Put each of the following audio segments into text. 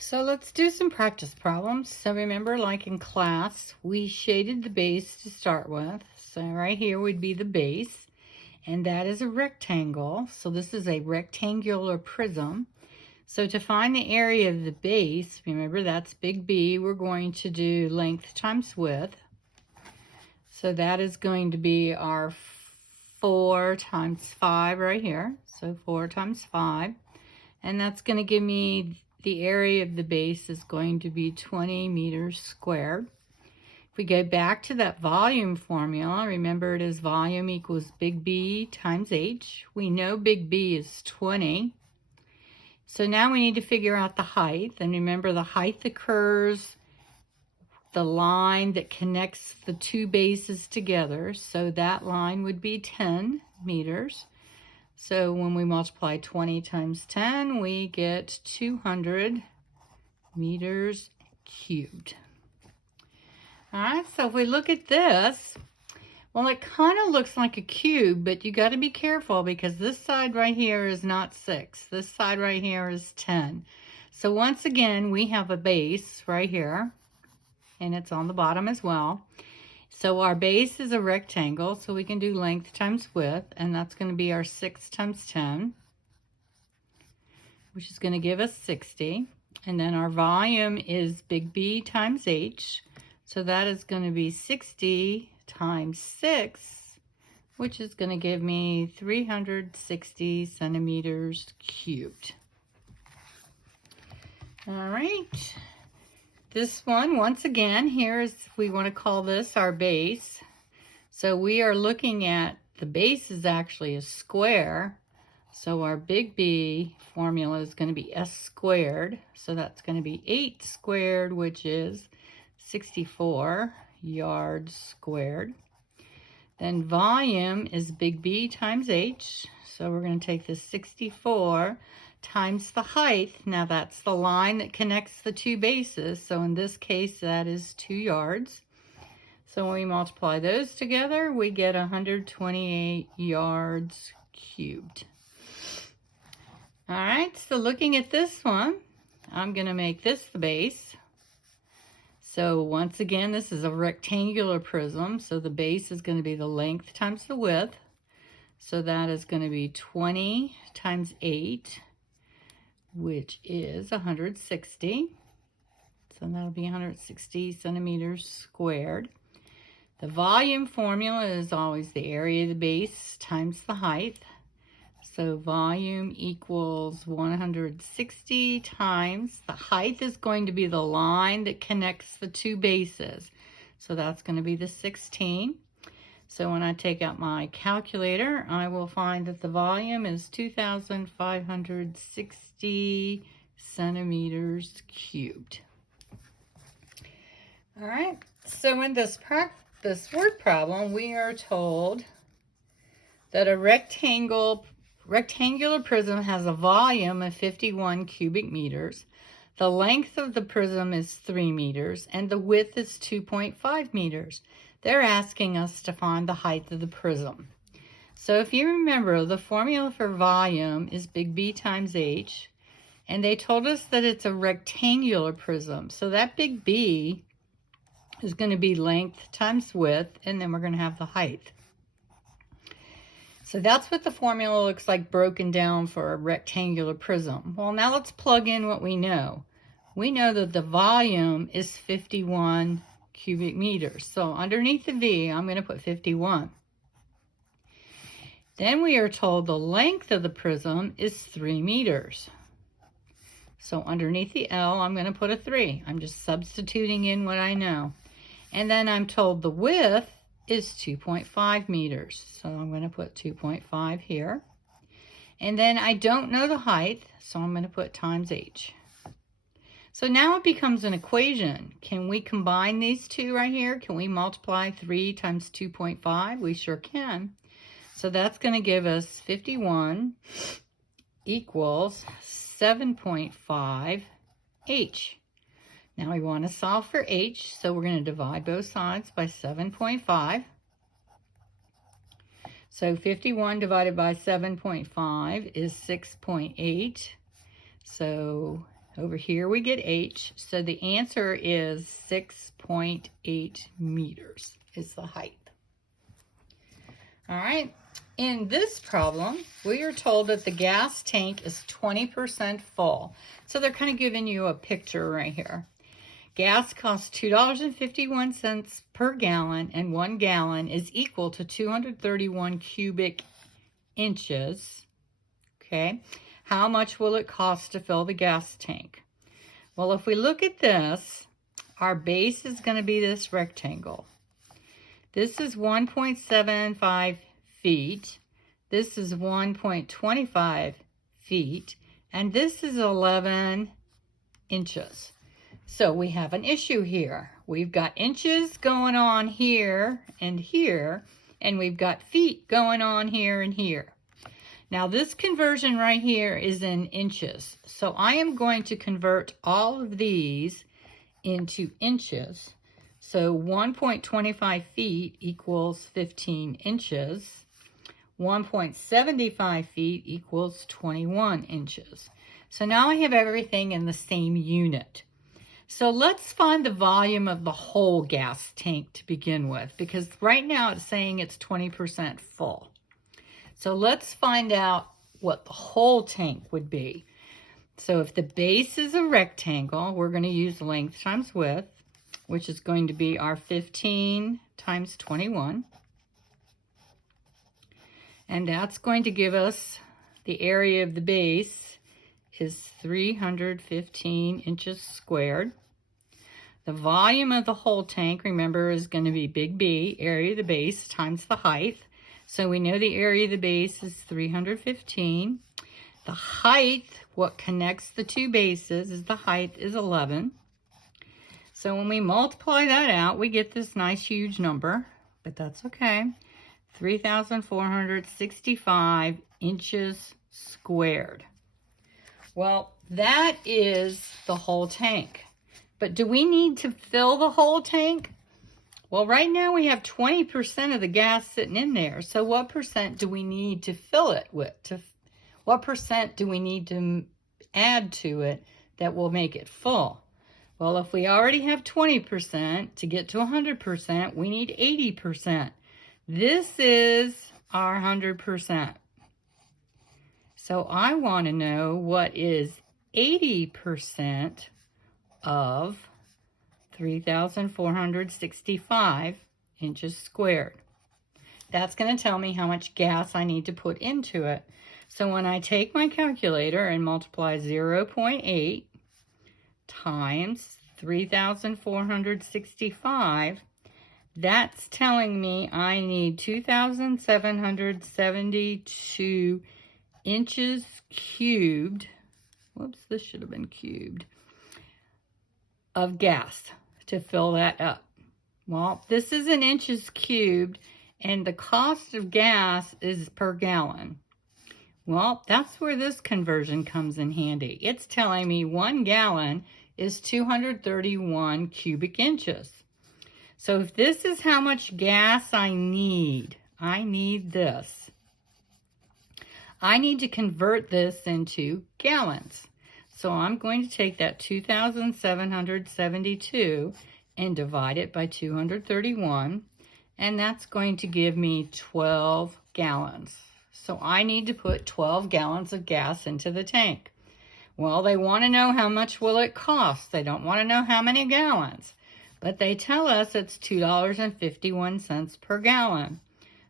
So let's do some practice problems. So remember, like in class, we shaded the base to start with. So right here would be the base, and that is a rectangle. So this is a rectangular prism. So to find the area of the base, remember that's big B, we're going to do length times width. So that is going to be our 4 times 5 right here. So 4 times 5. And that's going to give me the area of the base is going to be 20 meters squared. If we go back to that volume formula, remember it is volume equals big B times H. We know big B is 20. So now we need to figure out the height. And remember, the height occurs the line that connects the two bases together. So that line would be 10 meters. So when we multiply 20 times 10, we get 200 meters cubed. All right, so if we look at this, well, it kind of looks like a cube, but you got to be careful because this side right here is not 6. This side right here is 10. So once again, we have a base right here, and it's on the bottom as well. So our base is a rectangle, so we can do length times width, and that's going to be our 6 times 10, which is going to give us 60. And then our volume is big B times H, so that is going to be 60 times 6, which is going to give me 360 centimeters cubed. All right. This one, once again, we want to call this our base. So we are looking at, the base is actually a square. So our big B formula is going to be S squared. So that's going to be 8 squared, which is 64 yards squared. Then volume is big B times H. So we're going to take the 64 times the height. Now that's the line that connects the two bases. So in this case, that is 2 yards. So when we multiply those together, we get 128 yards cubed. All right, so looking at this one, I'm going to make this the base. So once again, this is a rectangular prism. So the base is going to be the length times the width. So that is going to be 20 times 8, which is 160. So that'll be 160 centimeters squared. The volume formula is always the area of the base times the height. So volume equals 160 times the height is going to be the line that connects the two bases. So that's going to be the 16. So when I take out my calculator, I will find that the volume is 2,560 centimeters cubed. All right, so in this word problem, we are told that a rectangular prism has a volume of 51 cubic meters. The length of the prism is 3 meters, and the width is 2.5 meters. They're asking us to find the height of the prism. So if you remember, the formula for volume is big B times H, and they told us that it's a rectangular prism. So that big B is going to be length times width, and then we're going to have the height. So that's what the formula looks like broken down for a rectangular prism. Well, now let's plug in what we know. We know that the volume is 51 cubic meters. So underneath the V, I'm going to put 51. Then we are told the length of the prism is 3 meters. So underneath the L, I'm going to put a 3. I'm just substituting in what I know. And then I'm told the width is 2.5 meters. So I'm going to put 2.5 here. And then I don't know the height, so I'm going to put times H. So now it becomes an equation. Can we combine these two right here? Can we multiply 3 times 2.5? We sure can. So that's going to give us 51 equals 7.5 H. Now we want to solve for H, so we're going to divide both sides by 7.5. So 51 divided by 7.5 is 6.8. So Over here we get h, so the answer is 6.8 meters is the height. All right, in this problem, we are told that the gas tank is 20% full. So they're kind of giving you a picture right here. Gas costs $2.51 per gallon, and 1 gallon is equal to 231 cubic inches. Okay, how much will it cost to fill the gas tank? Well, if we look at this, our base is going to be this rectangle. This is 1.75 feet. This is 1.25 feet. And this is 11 inches. So we have an issue here. We've got inches going on here, and we've got feet going on here and here. Now this conversion right here is in inches. So I am going to convert all of these into inches. So 1.25 feet equals 15 inches. 1.75 feet equals 21 inches. So now I have everything in the same unit. So let's find the volume of the whole gas tank to begin with, because right now it's saying it's 20% full. So let's find out what the whole tank would be. So if the base is a rectangle, we're going to use length times width, which is going to be our 15 times 21. And that's going to give us the area of the base is 315 inches squared. The volume of the whole tank, remember, is going to be big B, area of the base, times the height. So we know the area of the base is 315. The height, what connects the two bases, is the height is 11. So when we multiply that out, we get this nice huge number, but that's okay. 3,465 inches squared. Well, that is the whole tank. But do we need to fill the whole tank? Well, right now we have 20% of the gas sitting in there. So what percent do we need to fill it with? What percent do we need to add to it that will make it full? Well, if we already have 20%, to get to 100%, we need 80%. This is our 100%. So I want to know what is 80% of 3,465 inches squared. That's going to tell me how much gas I need to put into it. So when I take my calculator and multiply 0.8 times 3,465, that's telling me I need 2,772 inches cubed. Whoops, this should have been cubed. Of gas to fill that up. Well, this is in inches cubed, and the cost of gas is per gallon. Well, that's where this conversion comes in handy. It's telling me 1 gallon is 231 cubic inches. So if this is how much gas I need this. I need to convert this into gallons. So I'm going to take that 2,772 and divide it by 231, and that's going to give me 12 gallons. So I need to put 12 gallons of gas into the tank. Well, they want to know how much will it cost. They don't want to know how many gallons, but they tell us it's $2.51 per gallon.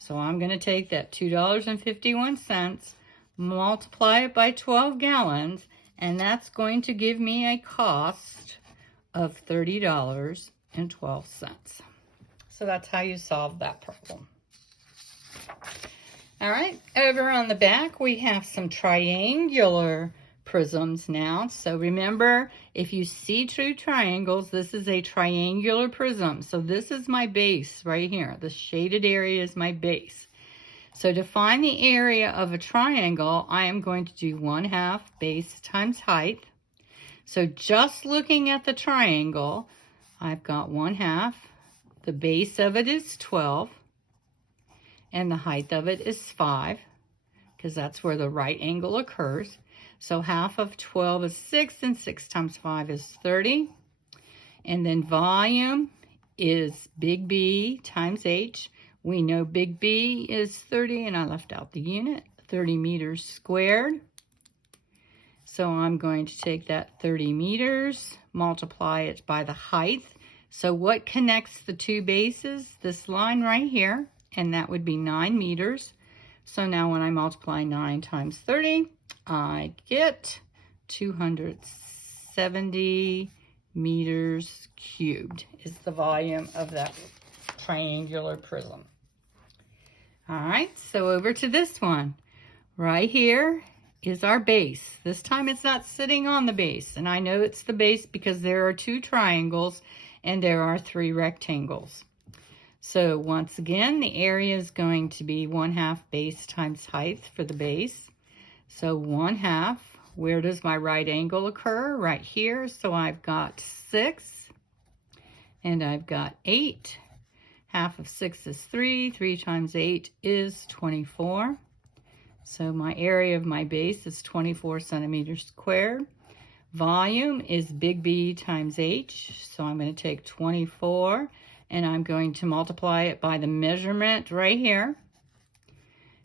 So I'm going to take that $2.51, multiply it by 12 gallons, and that's going to give me a cost of $30.12. So that's how you solve that problem. All right, over on the back, we have some triangular prisms now. So remember, if you see two triangles, this is a triangular prism. So this is my base right here. The shaded area is my base. So to find the area of a triangle, I am going to do 1/2 base times height. So just looking at the triangle, I've got 1/2. The base of it is 12. And the height of it is 5, because that's where the right angle occurs. So half of 12 is 6, and 6 times 5 is 30. And then volume is big B times H. We know big B is 30, and I left out the unit, 30 meters squared. So I'm going to take that 30 meters, multiply it by the height. So what connects the two bases? This line right here, and that would be 9 meters. So now when I multiply 9 times 30, I get 270 meters cubed is the volume of that triangular prism. All right, so over to this one. Right here is our base. This time it's not sitting on the base, and I know it's the base because there are 2 triangles and there are 3 rectangles. So once again, the area is going to be 1/2 base times height for the base. So 1/2, where does my right angle occur? Right here. So I've got 6 and I've got 8. Half of 6 is 3. 3 times 8 is 24. So my area of my base is 24 centimeters squared. Volume is big B times H. So I'm going to take 24 and I'm going to multiply it by the measurement right here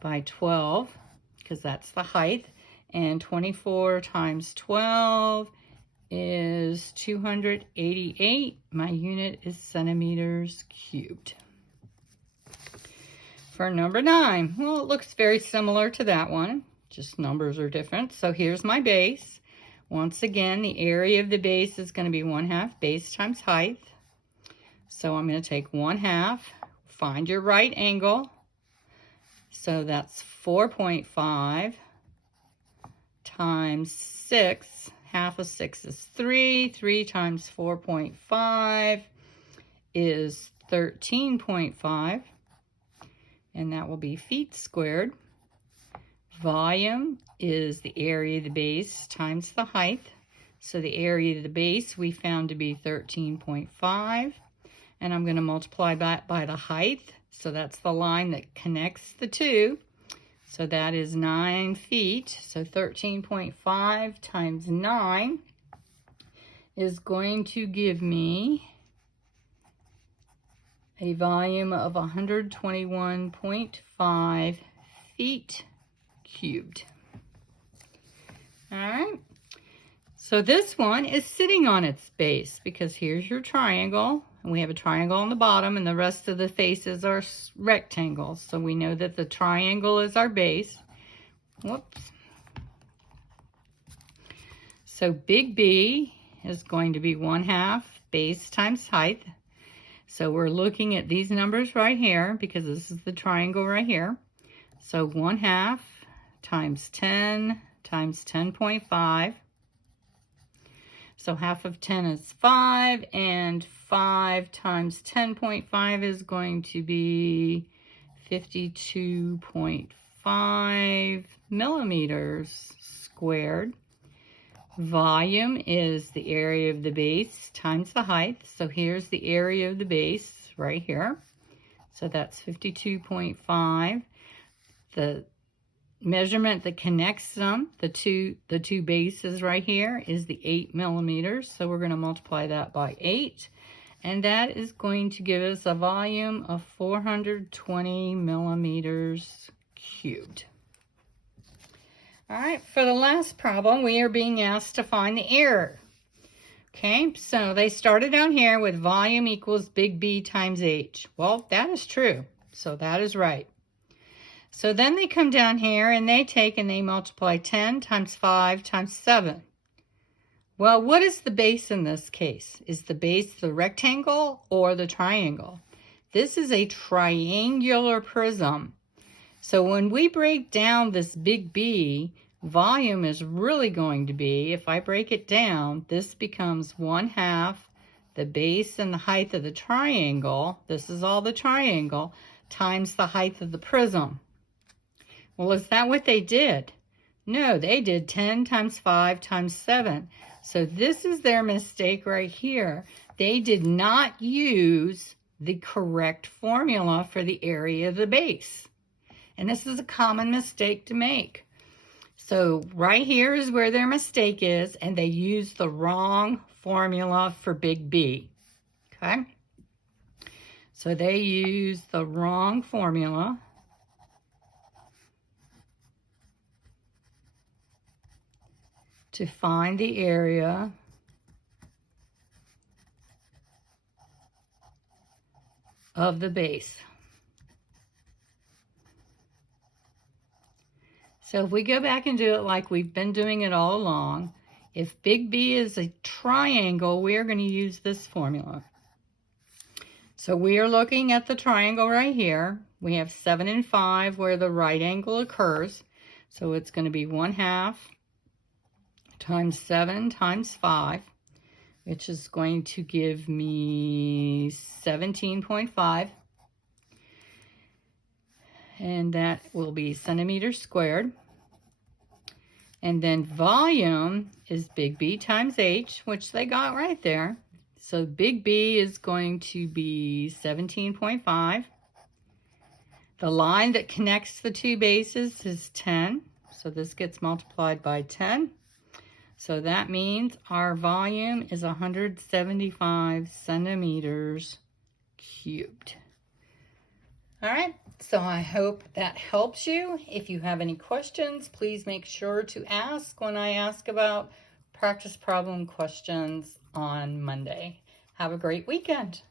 by 12, because that's the height. And 24 times 12 is 288. My unit is centimeters cubed. For number 9, well, it looks very similar to that one, just numbers are different. So here's my base. Once again, the area of the base is going to be 1/2 base times height. So I'm going to take 1/2, find your right angle. So that's 4.5 times 6. Half of 6 is 3. 3 times 4.5 is 13.5. And that will be feet squared. Volume is the area of the base times the height. So the area of the base we found to be 13.5. And I'm going to multiply that by the height. So that's the line that connects the two. So that is 9 feet. So 13.5 times 9 is going to give me a volume of 121.5 feet cubed. All right. So this one is sitting on its base because here's your triangle. And we have a triangle on the bottom and the rest of the faces are rectangles. So we know that the triangle is our base. Whoops. So big B is going to be 1/2 base times height. So we're looking at these numbers right here because this is the triangle right here. So 1/2 times 10 times 10.5. So half of 10 is 5, and 5 times 10.5 is going to be 52.5 millimeters squared. Volume is the area of the base times the height. So here's the area of the base right here. So that's 52.5. The measurement that connects them, the two bases right here, is the 8 millimeters. So we're going to multiply that by 8. And that is going to give us a volume of 420 millimeters cubed. All right, for the last problem, we are being asked to find the error. Okay, so they started down here with volume equals big B times H. Well, that is true, so that is right. So then they come down here and they take and they multiply 10 times 5 times 7. Well, what is the base in this case? Is the base the rectangle or the triangle? This is a triangular prism. So when we break down this big B, volume is really going to be, if I break it down, this becomes 1/2 the base and the height of the triangle, this is all the triangle, times the height of the prism. Well, is that what they did? No, they did 10 times 5 times 7. So this is their mistake right here. They did not use the correct formula for the area of the base. And this is a common mistake to make. So right here is where their mistake is, and they used the wrong formula for big B, okay? So they used the wrong formula. To find the area of the base. So if we go back and do it like we've been doing it all along, if big B is a triangle, we are going to use this formula. So we are looking at the triangle right here. We have 7 and 5 where the right angle occurs. So it's going to be 1/2 times 7 times 5, which is going to give me 17.5. And that will be centimeters squared. And then volume is big B times H, which they got right there. So big B is going to be 17.5. The line that connects the two bases is 10. So this gets multiplied by 10. So that means our volume is 175 centimeters cubed. All right, so I hope that helps you. If you have any questions, please make sure to ask when I ask about practice problem questions on Monday. Have a great weekend.